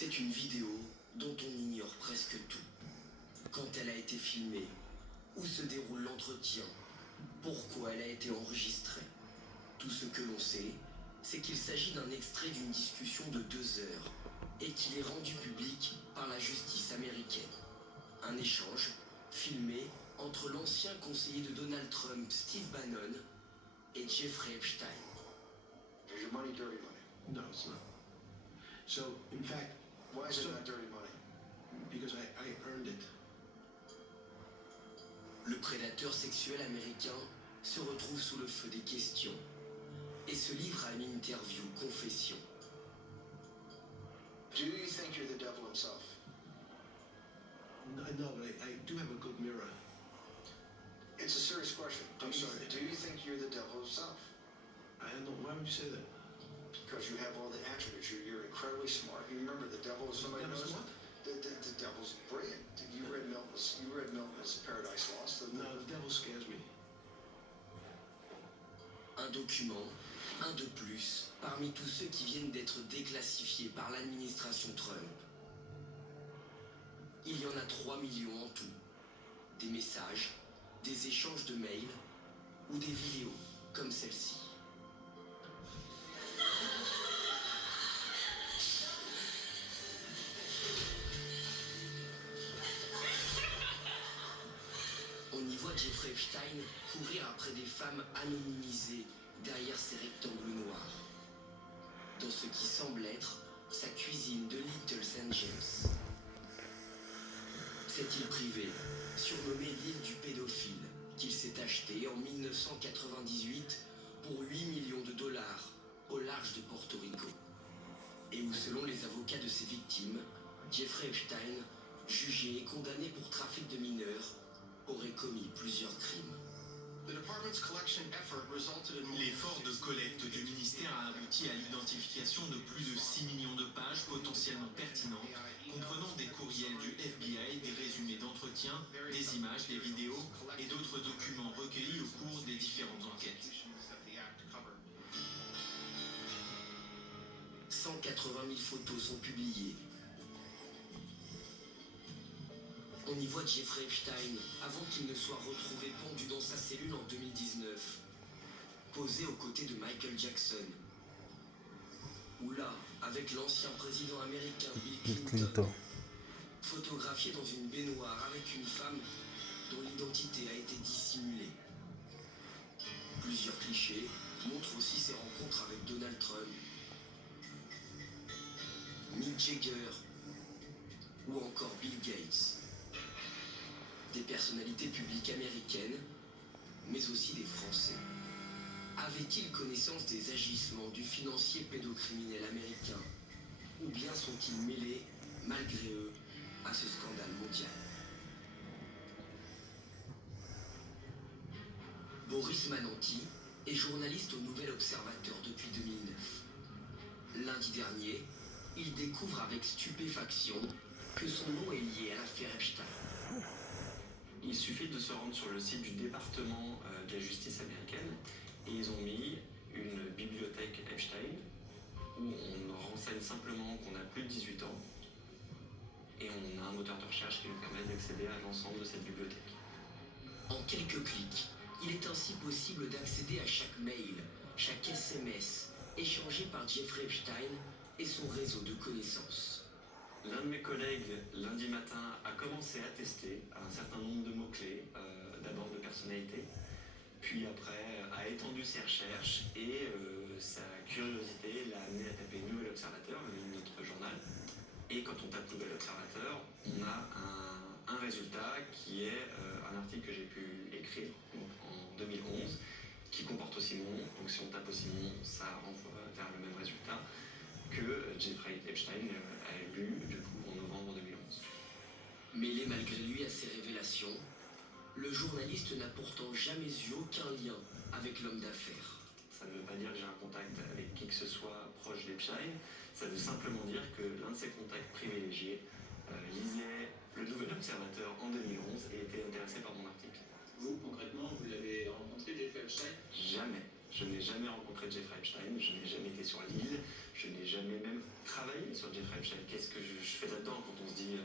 C'est une vidéo dont on ignore presque tout. Quand elle a été filmée, où se déroule l'entretien, pourquoi elle a été enregistrée. Tout ce que l'on sait, c'est qu'il s'agit d'un extrait d'une discussion de 2 heures et qu'il est rendu public par la justice américaine. Un échange filmé entre l'ancien conseiller de Donald Trump, Steve Bannon, et Jeffrey Epstein. Is your money dirty money? No, it's not. So, in fact, Why is it not dirty money? because I earned it. Le prédateur sexuel américain se retrouve sous le feu des questions et se livre à une interview confession. Do you think you're the devil himself? No, but I do have a good mirror. It's a serious question. I'm sorry. Do you think you're the devil himself? I don't know. Why would you say that? Because you have all the attributes. You're incredibly smart. You remember the devil is somebody Devil's knows what? the devil's brilliant. You read Milton's Paradise Lost. No, the devil scares me. Un document, un de plus, parmi tous ceux qui viennent d'être déclassifiés par l'administration Trump. Il y en a 3 millions en tout. Des messages, des échanges de mails ou des vidéos comme celle-ci. On y voit Jeffrey Epstein courir après des femmes anonymisées derrière ces rectangles noirs. Dans ce qui semble être sa cuisine de Little St. James. Cette île privée, surnommée l'île du pédophile, qu'il s'est achetée en 1998 pour 8 millions de dollars au large de Porto Rico. Et où, selon les avocats de ses victimes, Jeffrey Epstein, jugé et condamné pour trafic de mineurs, aurait commis plusieurs crimes. L'effort de collecte du ministère a abouti à l'identification de plus de 6 millions de pages potentiellement pertinentes, comprenant des courriels du FBI, des résumés d'entretien, des images, des vidéos et d'autres documents recueillis au cours des différentes enquêtes. 180 000 photos sont publiées. On y voit Jeffrey Epstein avant qu'il ne soit retrouvé pendu dans sa cellule en 2019, posé aux côtés de Michael Jackson. Ou là, avec l'ancien président américain Bill Clinton, photographié dans une baignoire avec une femme dont l'identité a été dissimulée. Plusieurs clichés montrent aussi ses rencontres avec Donald Trump, Mick Jagger ou encore Bill Gates. Des personnalités publiques américaines, mais aussi des Français. Avaient-ils connaissance des agissements du financier pédocriminel américain, ou bien sont-ils mêlés, malgré eux, à ce scandale mondial? Boris Mananti est journaliste au Nouvel Observateur depuis 2009. Lundi dernier, il découvre avec stupéfaction que son nom est lié à l'affaire Epstein. Il suffit de se rendre sur le site du département de la justice américaine et ils ont mis une bibliothèque Epstein où on renseigne simplement qu'on a plus de 18 ans et on a un moteur de recherche qui nous permet d'accéder à l'ensemble de cette bibliothèque. En quelques clics, il est ainsi possible d'accéder à chaque mail, chaque SMS échangé par Jeffrey Epstein et son réseau de connaissances. L'un de mes collègues, lundi matin, a commencé à tester un certain nombre de mots-clés, d'abord de personnalité, puis après a étendu ses recherches et sa curiosité l'a amené à taper Nouvel Observateur, le nom de notre journal. Et quand on tape Nouvel Observateur, on a un résultat qui est un article que j'ai pu écrire donc, en 2011, qui comporte aussi mon nom. Donc si on tape aussi mon nom, ça renvoie vers le même résultat que Jeffrey Epstein a lu du coup en novembre 2011. Mêlé malgré lui à ces révélations, le journaliste n'a pourtant jamais eu aucun lien avec l'homme d'affaires. Ça ne veut pas dire que j'ai un contact avec qui que ce soit proche d'Epstein, ça veut simplement dire que l'un de ses contacts privilégiés lisait le Nouvel Observateur en 2011 et était intéressé par mon article. Vous, concrètement, vous l'avez rencontré, Jeffrey Epstein? Jamais. Je n'ai jamais rencontré Jeffrey Epstein, je n'ai jamais été sur l'île, je n'ai jamais même travaillé sur Jeffrey Epstein. Qu'est-ce que je fais là-dedans quand on se dit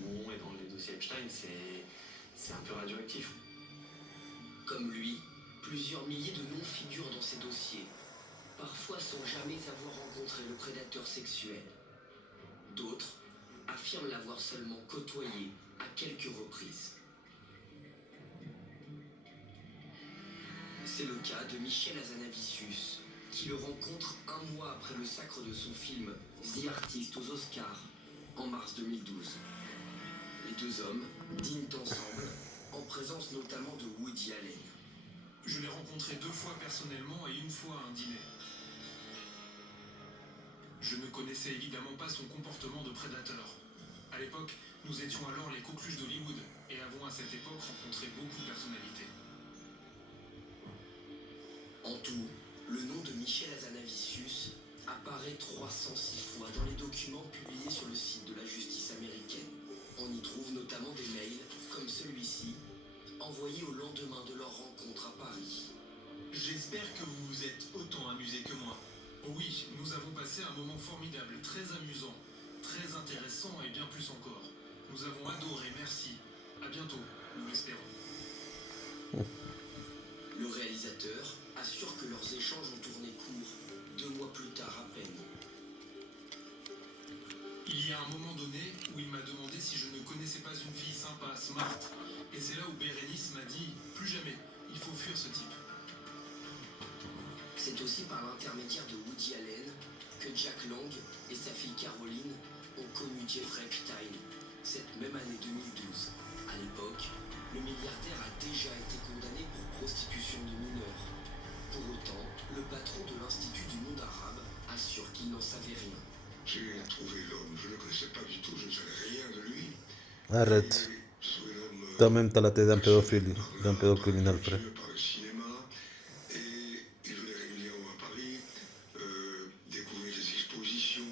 mon nom est dans les dossiers Epstein, c'est un peu radioactif. Comme lui, plusieurs milliers de noms figurent dans ces dossiers, parfois sans jamais avoir rencontré le prédateur sexuel. D'autres affirment l'avoir seulement côtoyé à quelques reprises. C'est le cas de Michel Hazanavicius, qui le rencontre un mois après le sacre de son film The Artist aux Oscars, en mars 2012. Les deux hommes dînent ensemble, en présence notamment de Woody Allen. Je l'ai rencontré 2 fois personnellement et 1 fois à un dîner. Je ne connaissais évidemment pas son comportement de prédateur. À l'époque, nous étions alors les coqueluches d'Hollywood et avons à cette époque rencontré beaucoup de personnalités. En tout, le nom de Michel Hazanavicius apparaît 306 fois dans les documents publiés sur le site de la justice américaine. On y trouve notamment des mails, comme celui-ci, envoyés au lendemain de leur rencontre à Paris. J'espère que vous vous êtes autant amusé que moi. Oh oui, nous avons passé un moment formidable, très amusant, très intéressant et bien plus encore. Nous avons adoré, merci. À bientôt, nous l'espérons. Le réalisateur assure que leurs échanges ont tourné court, 2 mois plus tard à peine. Il y a un moment donné où il m'a demandé si je ne connaissais pas une fille sympa, smart. Et c'est là où Bérénice m'a dit « Plus jamais, il faut fuir ce type ». C'est aussi par l'intermédiaire de Woody Allen que Jack Lang et sa fille Caroline ont connu Jeffrey Epstein, cette même année 2012. À l'époque, le milliardaire a déjà été condamné pour prostitution de mineurs. Pour autant, le patron de l'Institut du monde arabe assure qu'il n'en savait rien. J'ai trouvé l'homme, je ne le connaissais pas du tout, je ne savais rien de lui. Arrête. J'ai trouvé l'homme Toi-même, t'as la tête d'un pédophile, d'un pédocriminel, frère. par le cinéma, et il venait régulièrement à Paris, découvrir des expositions,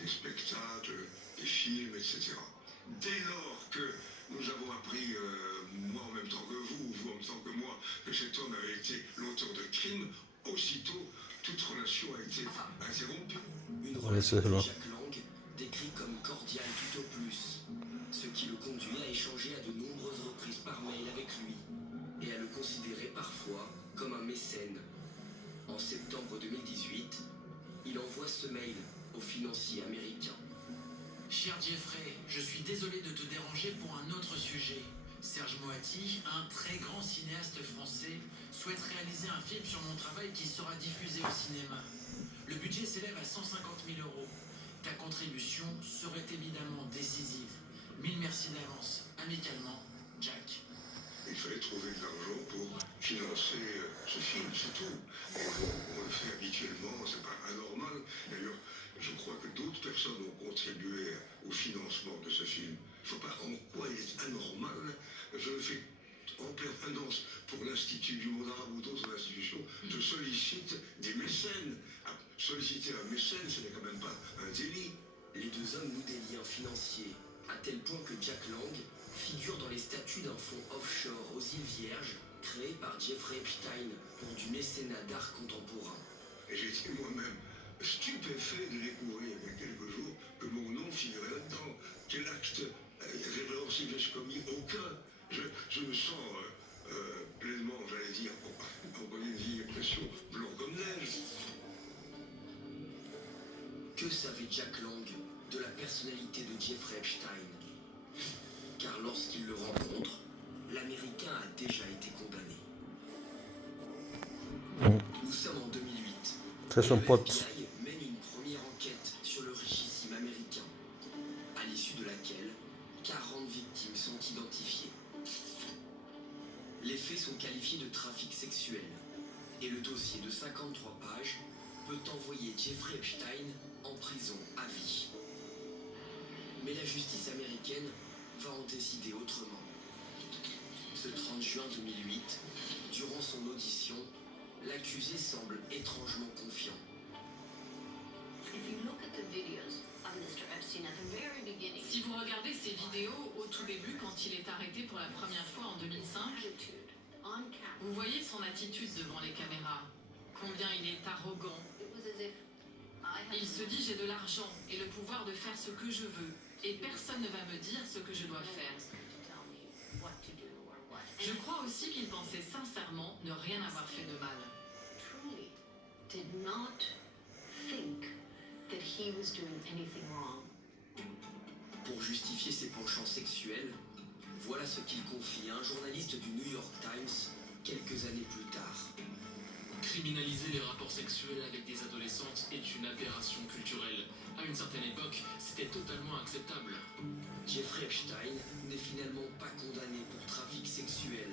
des spectacles, des films, etc. Dès lors que nous avons appris, moi en même temps que vous, vous en même temps que moi, que cet homme avait été l'auteur de crimes, aussitôt, toute relation a été interrompue. Une c'est relation que là. Jack Lang décrit comme cordiale tout au plus, ce qui le conduit à échanger à de nombreuses reprises par mail avec lui et à le considérer parfois comme un mécène. En septembre 2018, il envoie ce mail au financier américain. Cher Jeffrey, je suis désolé de te déranger pour un autre sujet. Serge Moati, un très grand cinéaste français, souhaite réaliser un film sur mon travail qui sera diffusé au cinéma. Le budget s'élève à 150 000 €. Ta contribution serait évidemment décisive. 1000 merci d'avance. Amicalement, Jack. Il fallait trouver de l'argent pour financer ce film, c'est tout. Et on le fait habituellement, c'est pas anormal. D'ailleurs, je crois que d'autres personnes ont contribué au financement de ce film. Je ne vois pas en quoi il est anormal. Je le fais en permanence pour l'Institut du monde arabe ou d'autres institutions. Je sollicite des mécènes. Solliciter un mécène, ce n'est quand même pas un délit. Les deux hommes nouent des liens financiers, à tel point que Jack Lang figure dans les statuts d'un fonds offshore aux îles Vierges, créé par Jeffrey Epstein pour du mécénat d'art contemporain. Et j'ai été moi-même stupéfait de découvrir il y a quelques jours que mon nom figurait là-dedans. Quel acte répréhensible j'ai commis? Aucun. Je me sens pleinement, j'allais dire, encore une vieille impression, blanc comme neige. Que savait Jack Lang de la personnalité de Jeffrey Epstein? Car lorsqu'il le rencontre, l'Américain a déjà été condamné. Nous sommes en 2008. C'est son Le pote. FBI mène une première enquête sur le richissime américain, à l'issue de laquelle 40 victimes sont identifiées. Les faits sont qualifiés de trafic sexuel et le dossier de 53 pages peut envoyer Jeffrey Epstein en prison à vie. Mais la justice américaine va en décider autrement. Ce 30 juin 2008, durant son audition, l'accusé semble étrangement confiant. Si vous regardez ces vidéos au tout début, quand il est arrêté pour la première fois en 2005, vous voyez son attitude devant les caméras, combien il est arrogant. Il se dit j'ai de l'argent et le pouvoir de faire ce que je veux. Et personne ne va me dire ce que je dois faire. Je crois aussi qu'il pensait sincèrement ne rien avoir fait de mal. Pour justifier ses penchants sexuels, voilà ce qu'il confie à un journaliste du New York Times quelques années plus tard. Criminaliser les rapports sexuels avec des adolescentes est une aberration culturelle. À une certaine époque, c'était totalement acceptable. Jeffrey Epstein n'est finalement pas condamné pour trafic sexuel,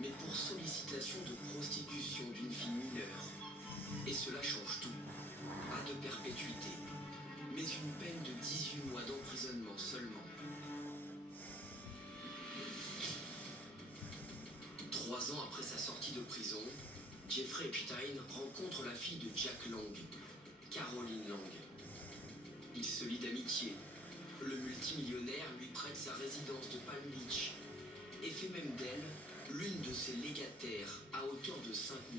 mais pour sollicitation de prostitution d'une fille mineure. Et cela change tout. Pas de perpétuité, mais une peine de 18 mois d'emprisonnement seulement. 3 ans après sa sortie de prison, Jeffrey Epstein rencontre la fille de Jack Lang, Caroline Lang. Il se lie d'amitié. Le multimillionnaire lui prête sa résidence de Palm Beach et fait même d'elle l'une de ses légataires à hauteur de $5 000.